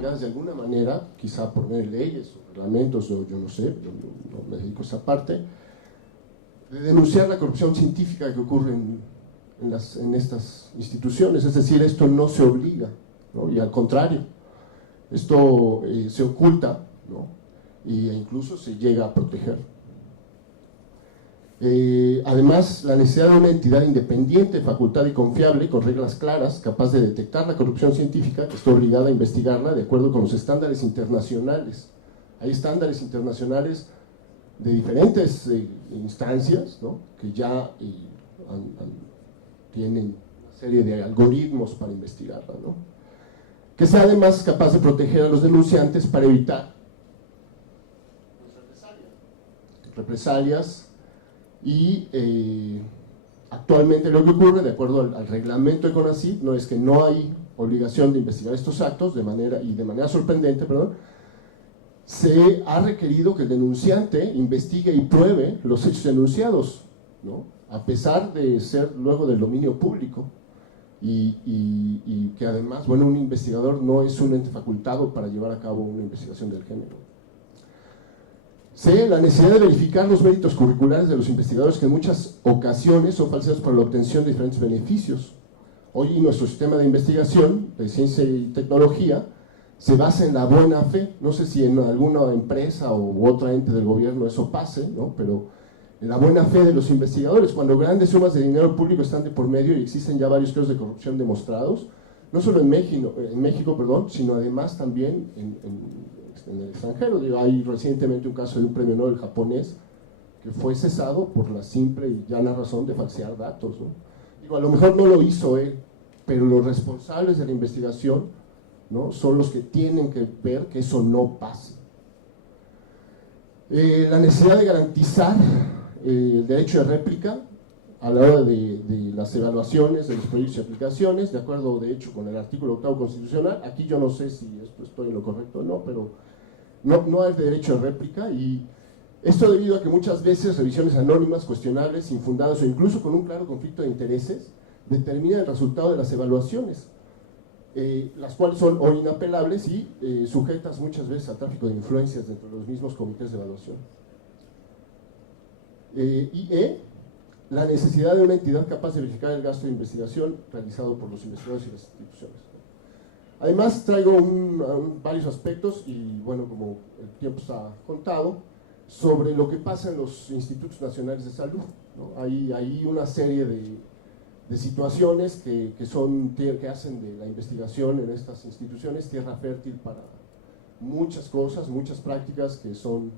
obligadas de alguna manera, quizá por leyes o reglamentos, o yo no sé, yo no me dedico a esa parte, de denunciar la corrupción científica que ocurre en estas instituciones. Es decir, esto no se obliga, ¿no? Y al contrario, esto se oculta, ¿no? E incluso se llega a proteger. Además, la necesidad de una entidad independiente, facultad y confiable, con reglas claras, capaz de detectar la corrupción científica, que está obligada a investigarla de acuerdo con los estándares internacionales. Hay estándares internacionales de diferentes instancias, ¿no? Que ya tienen una serie de algoritmos para investigarla, ¿no? Que sea además capaz de proteger a los denunciantes para evitar represalias. Y actualmente lo que ocurre, de acuerdo al reglamento de CONACYT, no es que no hay obligación de investigar estos actos, de manera sorprendente, se ha requerido que el denunciante investigue y pruebe los hechos denunciados, ¿no? A pesar de ser luego del dominio público, y que además, bueno, un investigador no es un ente facultado para llevar a cabo una investigación del género. C. La necesidad de verificar los méritos curriculares de los investigadores, que en muchas ocasiones son falseados para la obtención de diferentes beneficios. Hoy nuestro sistema de investigación de ciencia y tecnología se basa en la buena fe. No sé si en alguna empresa u otro ente del gobierno eso pase, ¿no? Pero en la buena fe de los investigadores, cuando grandes sumas de dinero público están de por medio y existen ya varios casos de corrupción demostrados, no solo en México, sino además también en el extranjero. Hay recientemente un caso de un premio Nobel japonés que fue cesado por la simple y llana razón de falsear datos, ¿no? A lo mejor no lo hizo él, pero los responsables de la investigación, ¿no? Son los que tienen que ver que eso no pase. La necesidad de garantizar el derecho de réplica a la hora de las evaluaciones de los proyectos y aplicaciones, de acuerdo de hecho con el artículo 8º constitucional. Aquí yo no sé si estoy en lo correcto o no, pero no hay derecho de réplica, y esto debido a que muchas veces revisiones anónimas, cuestionables, infundadas o incluso con un claro conflicto de intereses determinan el resultado de las evaluaciones, las cuales son o inapelables y sujetas muchas veces al tráfico de influencias dentro de los mismos comités de evaluación. La necesidad de una entidad capaz de verificar el gasto de investigación realizado por los investigadores y las instituciones. Además traigo varios aspectos, y bueno, como el tiempo está contado, sobre lo que pasa en los institutos nacionales de salud, ¿no? Hay una serie de situaciones que hacen de la investigación en estas instituciones tierra fértil para muchas cosas, muchas prácticas que son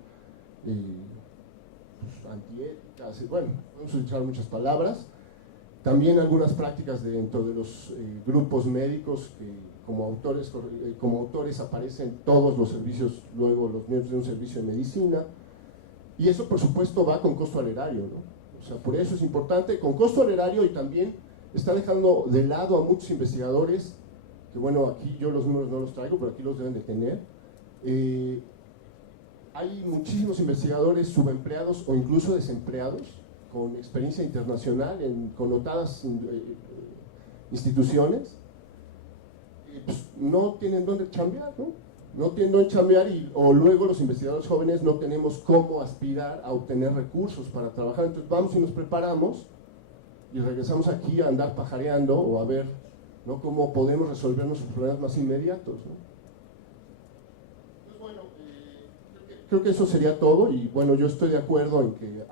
antiéticas, bueno, podemos utilizar muchas palabras. También algunas prácticas dentro de los grupos médicos que como autores aparecen todos los servicios, luego los miembros de un servicio de medicina, y eso por supuesto va con costo al erario, ¿no? O sea, por eso es importante, con costo al erario, y también está dejando de lado a muchos investigadores, que bueno, aquí yo los números no los traigo, pero aquí los deben de tener. Hay muchísimos investigadores subempleados o incluso desempleados, con experiencia internacional en connotadas instituciones, pues no tienen dónde chambear, ¿no? No tienen dónde chambear, o luego los investigadores jóvenes no tenemos cómo aspirar a obtener recursos para trabajar. Entonces vamos y nos preparamos y regresamos aquí a andar pajareando o a ver, ¿no?, cómo podemos resolver nuestros problemas más inmediatos, ¿no? Pues bueno, creo que eso sería todo, y bueno, yo estoy de acuerdo en que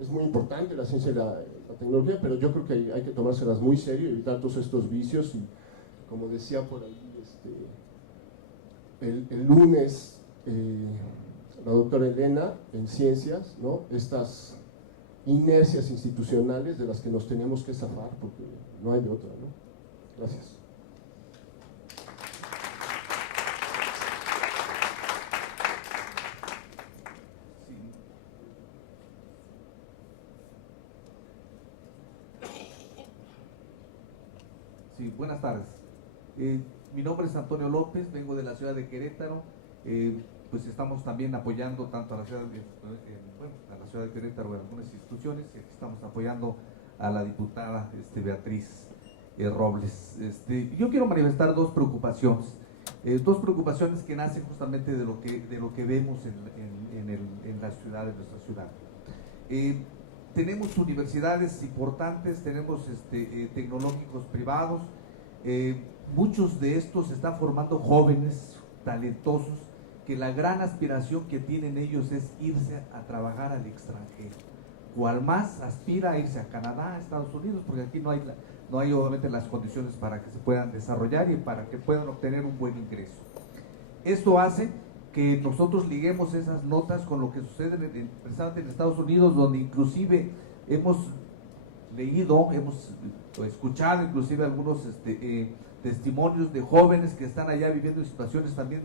es muy importante la ciencia y la tecnología, pero yo creo que hay que tomárselas muy serio y evitar todos estos vicios. Y como decía por ahí el lunes la doctora Elena, en ciencias, ¿no?, estas inercias institucionales de las que nos tenemos que zafar, porque no hay de otra, ¿no? Gracias. Sí, buenas tardes. Mi nombre es Antonio López, vengo de la ciudad de Querétaro. Pues estamos también apoyando tanto a la ciudad de Querétaro, en algunas instituciones, y aquí estamos apoyando a la diputada Beatriz Robles. Yo quiero manifestar dos preocupaciones. Dos preocupaciones que nacen justamente de lo que vemos en la ciudad, en nuestra ciudad. Tenemos universidades importantes, tenemos tecnológicos privados, muchos de estos están formando jóvenes talentosos que la gran aspiración que tienen ellos es irse a trabajar al extranjero. Cual más aspira a irse a Canadá, a Estados Unidos, porque aquí no hay obviamente las condiciones para que se puedan desarrollar y para que puedan obtener un buen ingreso. Esto hace que nosotros liguemos esas notas con lo que sucede precisamente en Estados Unidos, donde inclusive hemos leído, hemos escuchado inclusive algunos testimonios de jóvenes que están allá viviendo en situaciones también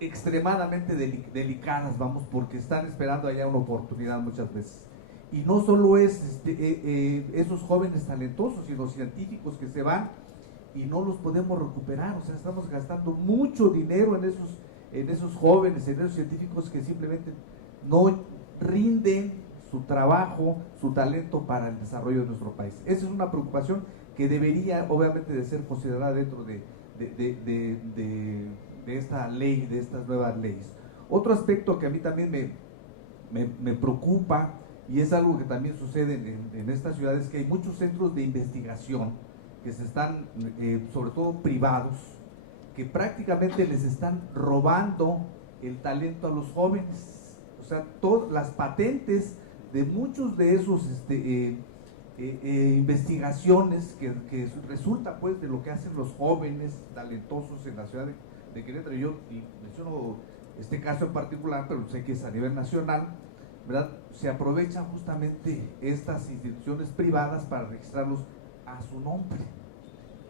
extremadamente delicadas, vamos, porque están esperando allá una oportunidad muchas veces. Y no solo es esos jóvenes talentosos, sino científicos que se van y no los podemos recuperar. O sea, estamos gastando mucho dinero en esos jóvenes, en esos científicos que simplemente no rinden su trabajo, su talento para el desarrollo de nuestro país. Esa es una preocupación que debería obviamente de ser considerada dentro de esta ley, de estas nuevas leyes. Otro aspecto que a mí también me preocupa, y es algo que también sucede en estas ciudades, que hay muchos centros de investigación que se están, sobre todo privados, que prácticamente les están robando el talento a los jóvenes. O sea, todas las patentes de muchos de esos investigaciones que resulta pues de lo que hacen los jóvenes talentosos en la ciudad de Querétaro. Yo menciono este caso en particular, pero sé que es a nivel nacional, ¿verdad? Se aprovechan justamente estas instituciones privadas para registrarlos a su nombre,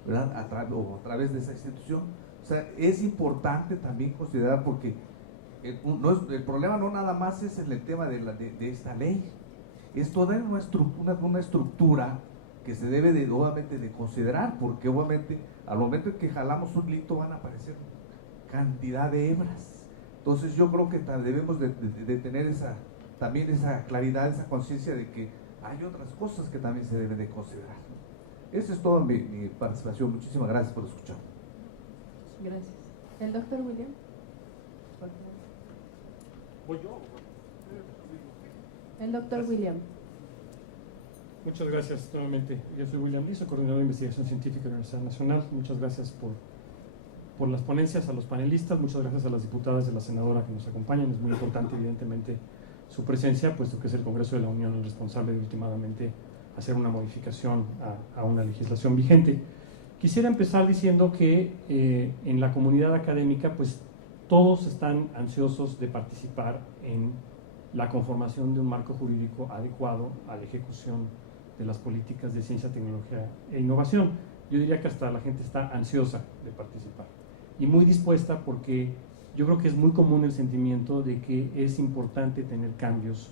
¿verdad? A través de esa institución. O sea, es importante también considerar, porque el problema no nada más es en el tema de esta ley, es toda una estructura que se debe obviamente de considerar, porque obviamente al momento en que jalamos un hilito van a aparecer cantidad de hebras. Entonces yo creo que debemos de tener también esa claridad, esa conciencia de que hay otras cosas que también se deben de considerar. Esa es toda mi participación. Muchísimas gracias por escuchar. Gracias. ¿El doctor William? ¿Voy yo? El doctor William. Muchas gracias nuevamente. Yo soy William Lizo, coordinador de investigación científica de la Universidad Nacional. Muchas gracias por las ponencias, a los panelistas. Muchas gracias a las diputadas de la senadora que nos acompañan. Es muy importante, evidentemente, su presencia, puesto que es el Congreso de la Unión el responsable de últimamente hacer una modificación a una legislación vigente. Quisiera empezar diciendo que en la comunidad académica, pues todos están ansiosos de participar en la conformación de un marco jurídico adecuado a la ejecución de las políticas de ciencia, tecnología e innovación. Yo diría que hasta la gente está ansiosa de participar y muy dispuesta, porque yo creo que es muy común el sentimiento de que es importante tener cambios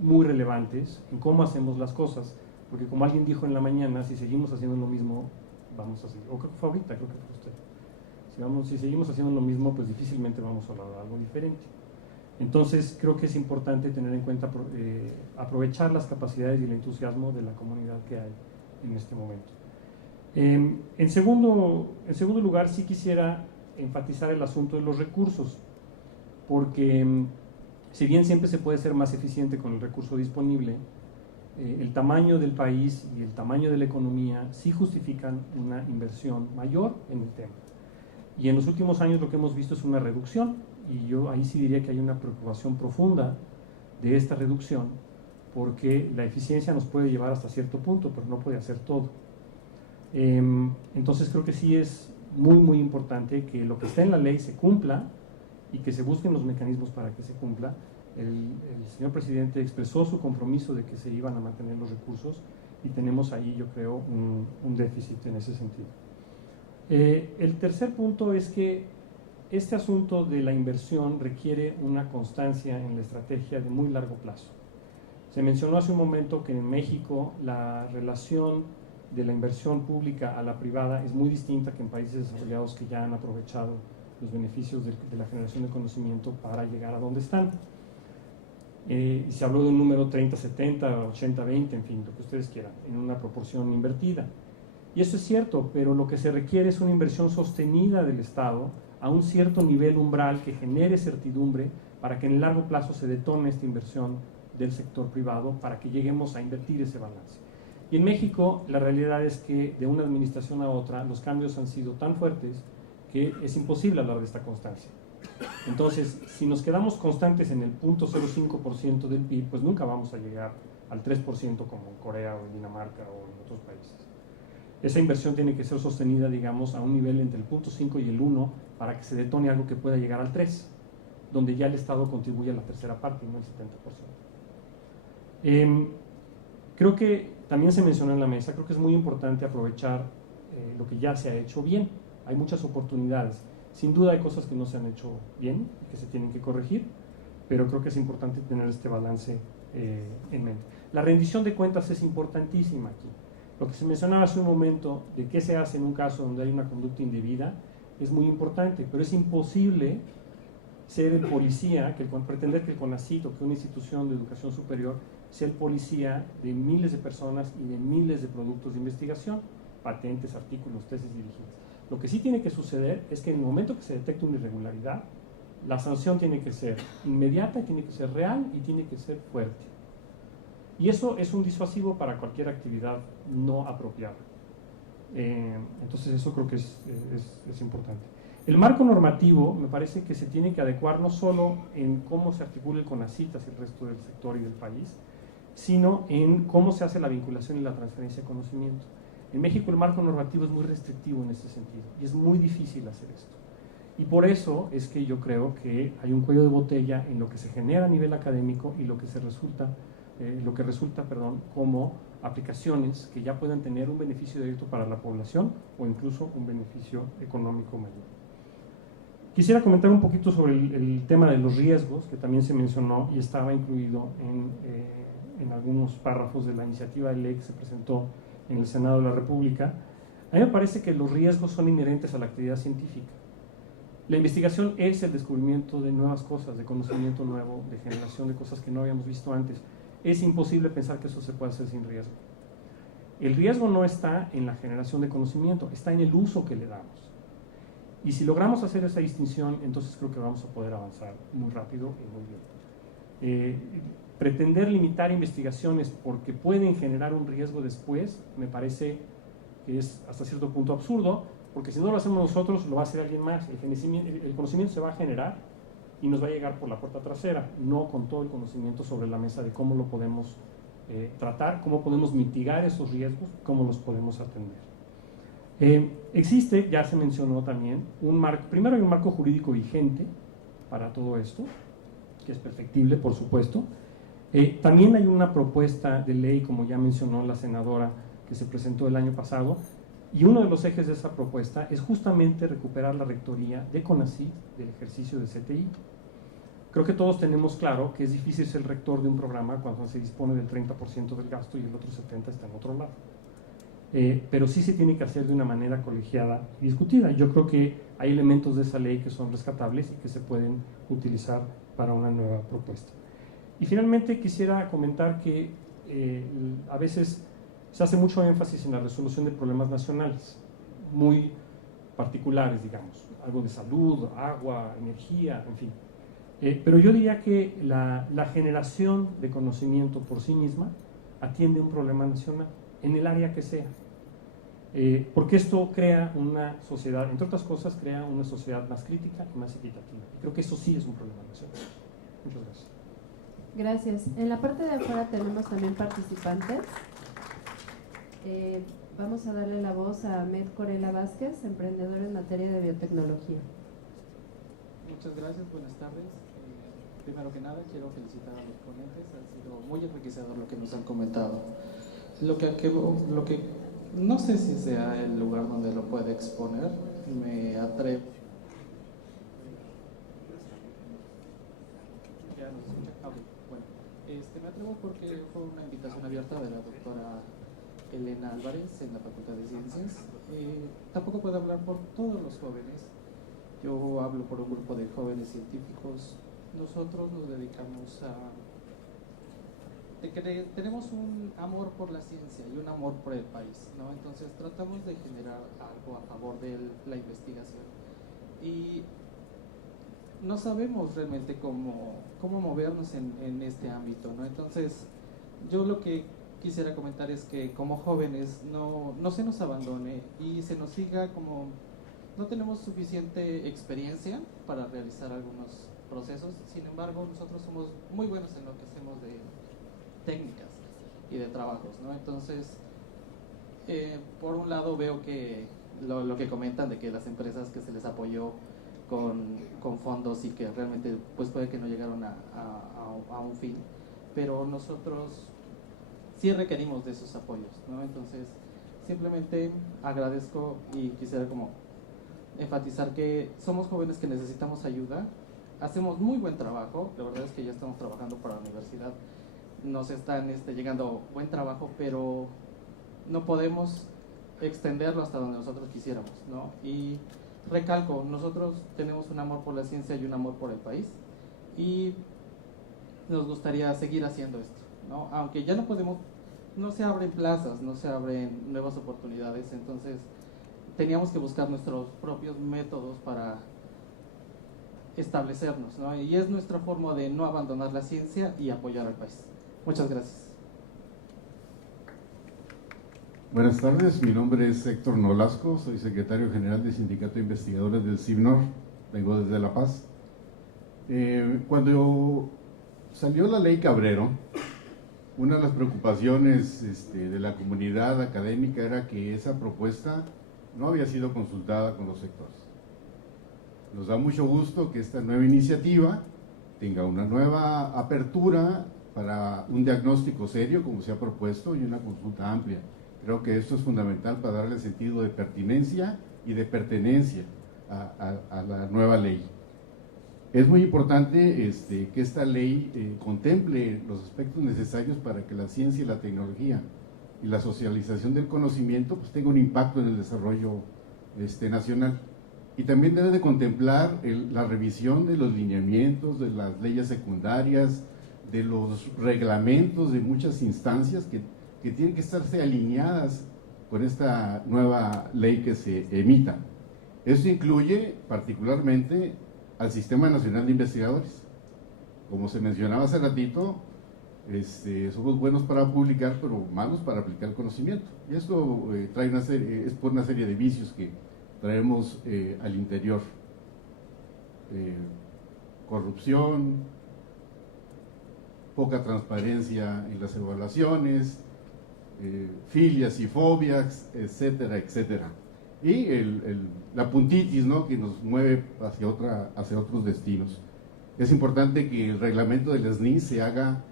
muy relevantes en cómo hacemos las cosas, porque como alguien dijo en la mañana, si seguimos haciendo lo mismo, vamos a seguir, o creo que fue ahorita, creo que fue usted, si seguimos haciendo lo mismo, pues difícilmente vamos a lograr algo diferente. Entonces creo que es importante tener en cuenta, aprovechar las capacidades y el entusiasmo de la comunidad que hay en este momento. En segundo lugar, sí quisiera enfatizar el asunto de los recursos, porque si bien siempre se puede ser más eficiente con el recurso disponible, el tamaño del país y el tamaño de la economía sí justifican una inversión mayor en el tema. Y en los últimos años lo que hemos visto es una reducción, y yo ahí sí diría que hay una preocupación profunda de esta reducción, porque la eficiencia nos puede llevar hasta cierto punto, pero no puede hacer todo. Entonces creo que sí es muy importante que lo que está en la ley se cumpla y que se busquen los mecanismos para que se cumpla. El señor presidente expresó su compromiso de que se iban a mantener los recursos, y tenemos ahí, yo creo, un déficit en ese sentido. El tercer punto es que este asunto de la inversión requiere una constancia en la estrategia de muy largo plazo. Se mencionó hace un momento que en México la relación de la inversión pública a la privada es muy distinta que en países desarrollados que ya han aprovechado los beneficios de la generación de conocimiento para llegar a donde están. Se habló de un número 30-70, 80-20, en fin, lo que ustedes quieran, en una proporción invertida. Y eso es cierto, pero lo que se requiere es una inversión sostenida del Estado a un cierto nivel umbral que genere certidumbre para que en el largo plazo se detone esta inversión del sector privado para que lleguemos a invertir ese balance. Y en México la realidad es que de una administración a otra los cambios han sido tan fuertes que es imposible hablar de esta constancia. Entonces, si nos quedamos constantes en el 0.05% del PIB, pues nunca vamos a llegar al 3% como en Corea o en Dinamarca o en otros países. Esa inversión tiene que ser sostenida, digamos, a un nivel entre el 0.5 y el 1 para que se detone algo que pueda llegar al 3, donde ya el Estado contribuye a la tercera parte, no el 70%. Creo que también se mencionó en la mesa, creo que es muy importante aprovechar lo que ya se ha hecho bien. Hay muchas oportunidades. Sin duda hay cosas que no se han hecho bien y que se tienen que corregir, pero creo que es importante tener este balance en mente. La rendición de cuentas es importantísima aquí. Lo que se mencionaba hace un momento de qué se hace en un caso donde hay una conducta indebida es muy importante, pero es imposible ser el policía, pretender que el CONACYT o que una institución de educación superior sea el policía de miles de personas y de miles de productos de investigación, patentes, artículos, tesis dirigidas. Lo que sí tiene que suceder es que en el momento que se detecte una irregularidad, la sanción tiene que ser inmediata, tiene que ser real y tiene que ser fuerte. Y eso es un disuasivo para cualquier actividad no apropiada. Entonces eso creo que es importante. El marco normativo me parece que se tiene que adecuar no solo en cómo se articula el CONACYT hacia el resto del sector y del país, sino en cómo se hace la vinculación y la transferencia de conocimiento. En México el marco normativo es muy restrictivo en ese sentido y es muy difícil hacer esto. Y por eso es que yo creo que hay un cuello de botella en lo que se genera a nivel académico y lo que resulta como aplicaciones que ya puedan tener un beneficio directo para la población o incluso un beneficio económico mayor. Quisiera comentar un poquito sobre el tema de los riesgos, que también se mencionó y estaba incluido en algunos párrafos de la iniciativa de ley que se presentó en el Senado de la República. A mí me parece que los riesgos son inherentes a la actividad científica. La investigación es el descubrimiento de nuevas cosas, de conocimiento nuevo, de generación de cosas que no habíamos visto antes. Es imposible pensar que eso se puede hacer sin riesgo. El riesgo no está en la generación de conocimiento, está en el uso que le damos. Y si logramos hacer esa distinción, entonces creo que vamos a poder avanzar muy rápido y muy bien. Pretender limitar investigaciones porque pueden generar un riesgo después, me parece que es hasta cierto punto absurdo, porque si no lo hacemos nosotros, lo va a hacer alguien más. El conocimiento se va a generar y nos va a llegar por la puerta trasera, no con todo el conocimiento sobre la mesa de cómo lo podemos tratar, cómo podemos mitigar esos riesgos, cómo los podemos atender. Existe, ya se mencionó también, primero hay un marco jurídico vigente para todo esto, que es perfectible, por supuesto. También hay una propuesta de ley, como ya mencionó la senadora, que se presentó el año pasado, y uno de los ejes de esa propuesta es justamente recuperar la rectoría de CONACYT del ejercicio de CTI. Creo que todos tenemos claro que es difícil ser rector de un programa cuando se dispone del 30% del gasto y el otro 70% está en otro lado. Pero sí se tiene que hacer de una manera colegiada y discutida. Yo creo que hay elementos de esa ley que son rescatables y que se pueden utilizar para una nueva propuesta. Y finalmente quisiera comentar que a veces se hace mucho énfasis en la resolución de problemas nacionales, muy particulares, digamos, algo de salud, agua, energía, en fin. Pero yo diría que la generación de conocimiento por sí misma atiende un problema nacional, en el área que sea. Porque esto crea una sociedad, entre otras cosas, crea una sociedad más crítica y más equitativa. Y creo que eso sí es un problema nacional. Muchas gracias. Gracias. En la parte de afuera tenemos también participantes. Vamos a darle la voz a Ahmed Corella Vázquez, emprendedor en materia de biotecnología. Muchas gracias, buenas tardes. Primero que nada, quiero felicitar a los ponentes, ha sido muy enriquecedor lo que nos han comentado. Lo que no sé si sea el lugar donde lo puede exponer, me atrevo. ¿Ya nos escucha? Okay, bueno, me atrevo porque fue una invitación abierta de la doctora Elena Álvarez en la Facultad de Ciencias. Tampoco puedo hablar por todos los jóvenes, yo hablo por un grupo de jóvenes científicos. Nosotros nos dedicamos a tenemos un amor por la ciencia y un amor por el país, ¿no? Entonces tratamos de generar algo a favor de la investigación y no sabemos realmente cómo movernos en este ámbito, ¿no? Entonces yo lo que quisiera comentar es que como jóvenes no se nos abandone y se nos siga como no tenemos suficiente experiencia para realizar algunos procesos, sin embargo nosotros somos muy buenos en lo que hacemos de técnicas y de trabajos, ¿no? Entonces por un lado veo que lo que comentan de que las empresas que se les apoyó con fondos y que realmente pues puede que no llegaron a un fin, pero nosotros sí requerimos de esos apoyos, ¿no? Entonces simplemente agradezco y quisiera como enfatizar que somos jóvenes que necesitamos ayuda, hacemos muy buen trabajo, la verdad es que ya estamos trabajando para la universidad, nos están llegando buen trabajo, pero no podemos extenderlo hasta donde nosotros quisiéramos, ¿no? Y recalco, nosotros tenemos un amor por la ciencia y un amor por el país y nos gustaría seguir haciendo esto, ¿no? Aunque ya no podemos, no se abren plazas, no se abren nuevas oportunidades, entonces teníamos que buscar nuestros propios métodos para establecernos, ¿no? Y es nuestra forma de no abandonar la ciencia y apoyar al país. Muchas gracias. Buenas tardes, mi nombre es Héctor Nolasco, soy secretario general del Sindicato de Investigadores del CIBNOR, vengo desde La Paz. Cuando salió la ley Cabrero, una de las preocupaciones de la comunidad académica era que esa propuesta no había sido consultada con los sectores. Nos da mucho gusto que esta nueva iniciativa tenga una nueva apertura para un diagnóstico serio, como se ha propuesto, y una consulta amplia. Creo que esto es fundamental para darle sentido de pertinencia y de pertenencia a la nueva ley. Es muy importante que esta ley contemple los aspectos necesarios para que la ciencia y la tecnología y la socialización del conocimiento pues, tenga un impacto en el desarrollo nacional. Y también debe de contemplar la revisión de los lineamientos, de las leyes secundarias, de los reglamentos de muchas instancias que tienen que estarse alineadas con esta nueva ley que se emita. Esto incluye particularmente al Sistema Nacional de Investigadores. Como se mencionaba hace ratito, somos buenos para publicar, pero malos para aplicar el conocimiento. Y esto es por una serie de vicios que traemos al interior. Corrupción, poca transparencia en las evaluaciones, filias y fobias, etcétera, etcétera. Y la puntitis, ¿no?, que nos mueve hacia otros destinos. Es importante que el reglamento del SNI se haga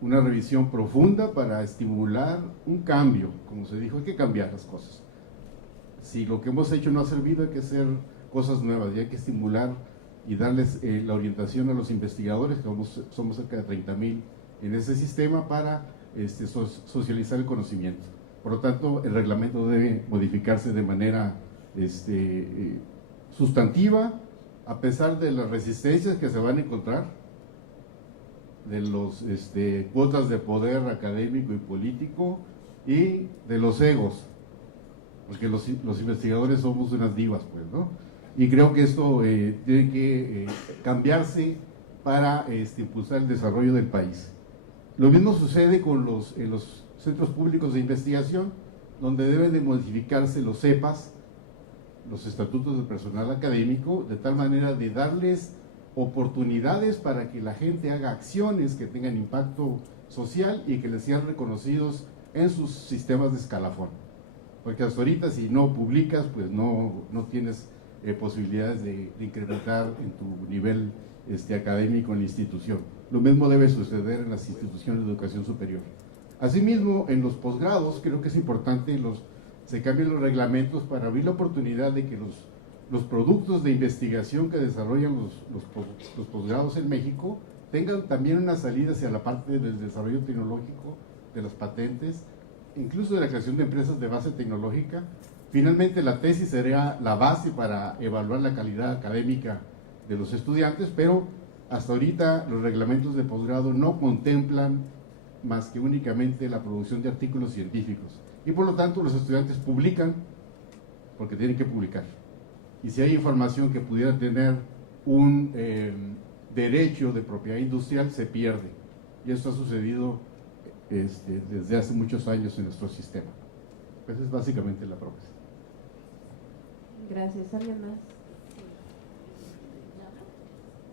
una revisión profunda para estimular un cambio. Como se dijo, hay que cambiar las cosas. Si lo que hemos hecho no ha servido, hay que hacer cosas nuevas y hay que estimular y darles la orientación a los investigadores, que somos cerca de 30,000 en ese sistema, para socializar el conocimiento. Por lo tanto, el reglamento debe modificarse de manera sustantiva, a pesar de las resistencias que se van a encontrar, de los cuotas de poder académico y político y de los egos, porque los investigadores somos unas divas, pues, ¿no? Y creo que esto tiene que cambiarse para impulsar el desarrollo del país. Lo mismo sucede con los centros públicos de investigación, donde deben de modificarse los CEPAS, los estatutos del personal académico, de tal manera de darles oportunidades para que la gente haga acciones que tengan impacto social y que les sean reconocidos en sus sistemas de escalafón. Porque hasta ahorita, si no publicas, pues no tienes posibilidades de incrementar en tu nivel académico en la institución. Lo mismo debe suceder en las instituciones de educación superior. Asimismo, en los posgrados, creo que es importante se cambien los reglamentos para abrir la oportunidad de que los productos de investigación que desarrollan los posgrados en México tengan también una salida hacia la parte del desarrollo tecnológico, de las patentes, incluso de la creación de empresas de base tecnológica. Finalmente, la tesis sería la base para evaluar la calidad académica de los estudiantes, pero hasta ahorita los reglamentos de posgrado no contemplan más que únicamente la producción de artículos científicos. Y por lo tanto los estudiantes publican porque tienen que publicar. Y si hay información que pudiera tener un derecho de propiedad industrial, se pierde. Y esto ha sucedido desde hace muchos años en nuestro sistema. Pues es básicamente la propuesta. Gracias. ¿Alguien más?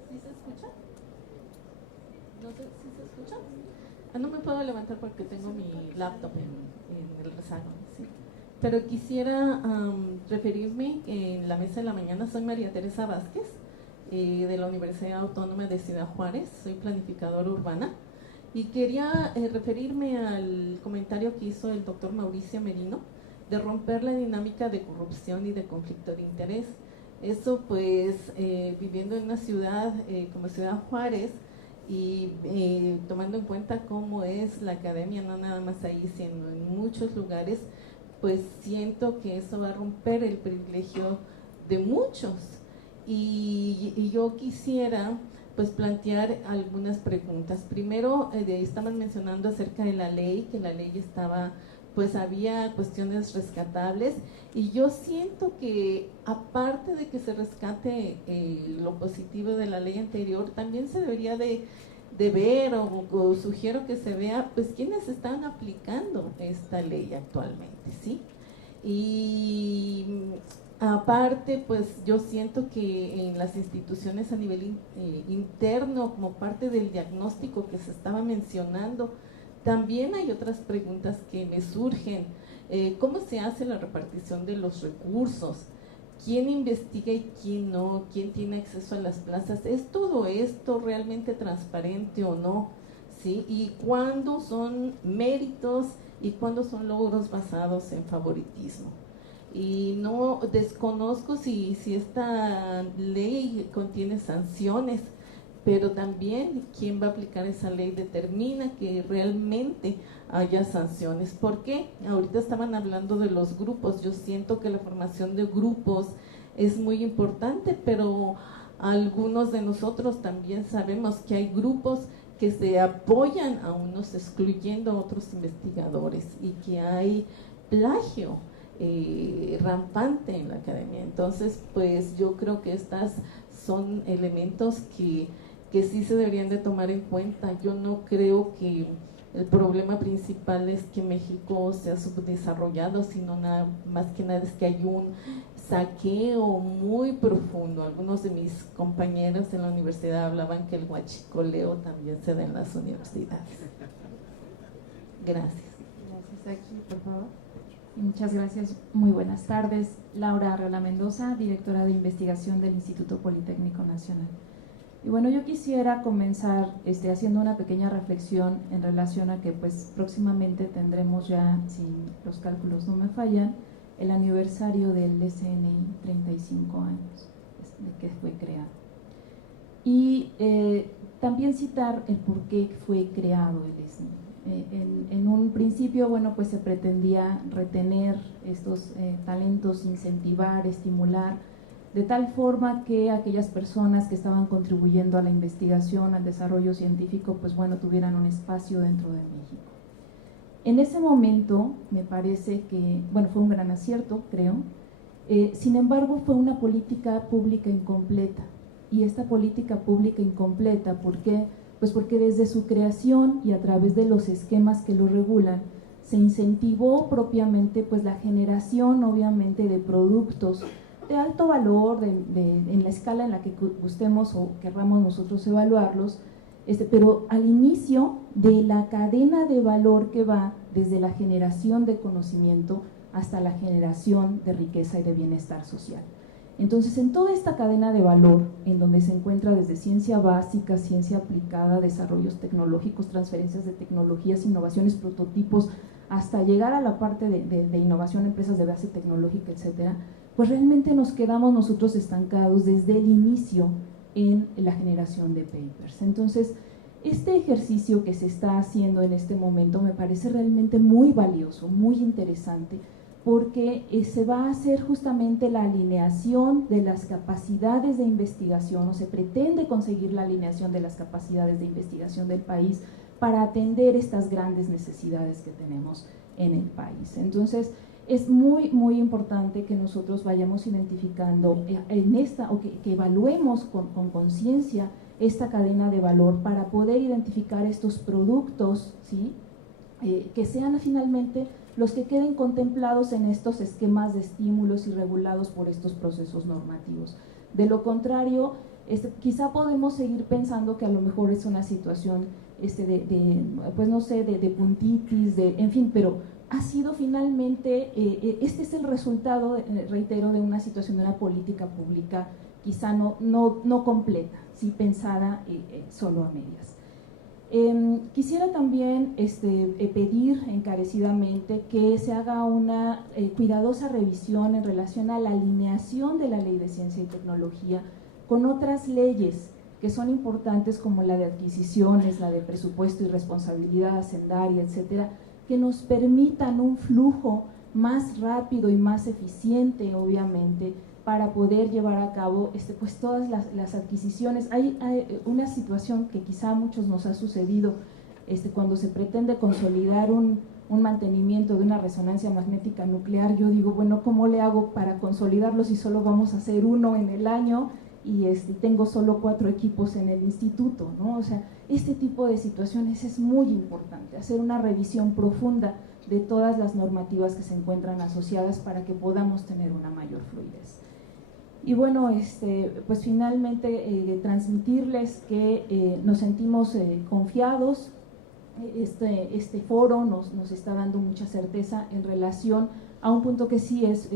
¿Sí se escucha? No sé si se escucha. No me puedo levantar porque tengo mi laptop en el rezago, ¿sí? Pero quisiera referirme en la mesa de la mañana. Soy María Teresa Vázquez, de la Universidad Autónoma de Ciudad Juárez. Soy planificadora urbana. Y quería referirme al comentario que hizo el doctor Mauricio Merino de romper la dinámica de corrupción y de conflicto de interés. Eso pues viviendo en una ciudad como Ciudad Juárez y tomando en cuenta cómo es la academia, no nada más ahí, sino en muchos lugares, pues siento que eso va a romper el privilegio de muchos. Y yo quisiera pues plantear algunas preguntas. Primero, estaban mencionando acerca de la ley, que la ley estaba, pues había cuestiones rescatables, y yo siento que aparte de que se rescate lo positivo de la ley anterior, también se debería de ver, o sugiero que se vea, pues quiénes están aplicando esta ley actualmente, ¿sí? Y aparte, pues yo siento que en las instituciones a nivel interno, como parte del diagnóstico que se estaba mencionando, también hay otras preguntas que me surgen. ¿Cómo se hace la repartición de los recursos? ¿Quién investiga y quién no? ¿Quién tiene acceso a las plazas? ¿Es todo esto realmente transparente o no? ¿Sí? ¿Y cuándo son méritos y cuándo son logros basados en favoritismo? Y no desconozco si esta ley contiene sanciones, pero también quién va a aplicar esa ley determina que realmente haya sanciones. ¿Por qué? Ahorita estaban hablando de los grupos. Yo siento que la formación de grupos es muy importante, pero algunos de nosotros también sabemos que hay grupos que se apoyan a unos excluyendo a otros investigadores y que hay plagio rampante en la academia. Entonces, pues yo creo que estas son elementos que sí se deberían de tomar en cuenta. Yo no creo que el problema principal es que México sea subdesarrollado, sino nada más que nada es que hay un saqueo muy profundo. Algunos de mis compañeros en la universidad hablaban que el huachicoleo también se da en las universidades. Gracias. Gracias. Aquí, por favor. Muchas gracias, muy buenas tardes. Laura Arreola Mendoza, directora de investigación del Instituto Politécnico Nacional. Y bueno, yo quisiera comenzar haciendo una pequeña reflexión en relación a que pues próximamente tendremos ya, si los cálculos no me fallan, el aniversario del DCNI, 35 años de que fue creado. Y también citar el por qué fue creado el SNI. En un principio, bueno, pues se pretendía retener estos talentos, incentivar, estimular, de tal forma que aquellas personas que estaban contribuyendo a la investigación, al desarrollo científico, pues bueno, tuvieran un espacio dentro de México. En ese momento, me parece que, bueno, fue un gran acierto, creo. Sin embargo, fue una política pública incompleta. Y esta política pública incompleta, ¿por qué? Pues porque desde su creación y a través de los esquemas que lo regulan, se incentivó propiamente pues la generación obviamente de productos de alto valor, en la escala en la que gustemos o querramos nosotros evaluarlos, pero al inicio de la cadena de valor que va desde la generación de conocimiento hasta la generación de riqueza y de bienestar social. Entonces, en toda esta cadena de valor, en donde se encuentra desde ciencia básica, ciencia aplicada, desarrollos tecnológicos, transferencias de tecnologías, innovaciones, prototipos, hasta llegar a la parte de innovación, empresas de base tecnológica, etcétera, pues realmente nos quedamos nosotros estancados desde el inicio en la generación de papers. Entonces, este ejercicio que se está haciendo en este momento me parece realmente muy valioso, muy interesante, porque se va a hacer justamente la alineación de las capacidades de investigación, o se pretende conseguir la alineación de las capacidades de investigación del país para atender estas grandes necesidades que tenemos en el país. Entonces, es muy, muy importante que nosotros vayamos identificando en esta, o que evaluemos con conciencia esta cadena de valor para poder identificar estos productos, ¿sí? Que sean finalmente los que queden contemplados en estos esquemas de estímulos y regulados por estos procesos normativos. De lo contrario, quizá podemos seguir pensando que a lo mejor es una situación pues no sé, de puntitis, en fin, pero ha sido finalmente, este es el resultado, reitero, de una situación de una política pública quizá no completa, sí pensada solo a medias. Quisiera también pedir encarecidamente que se haga una cuidadosa revisión en relación a la alineación de la Ley de Ciencia y Tecnología con otras leyes que son importantes, como la de adquisiciones, la de presupuesto y responsabilidad hacendaria, etcétera, que nos permitan un flujo más rápido y más eficiente, obviamente, para poder llevar a cabo pues todas las adquisiciones. Hay una situación que quizá a muchos nos ha sucedido cuando se pretende consolidar un mantenimiento de una resonancia magnética nuclear. Yo digo, bueno, ¿cómo le hago para consolidarlo si solo vamos a hacer uno en el año y tengo solo 4 equipos en el instituto, ¿no? O sea, este tipo de situaciones es muy importante, hacer una revisión profunda de todas las normativas que se encuentran asociadas para que podamos tener una mayor fluidez. Y bueno, pues finalmente transmitirles que nos sentimos confiados. Este foro nos está dando mucha certeza en relación a un punto que sí es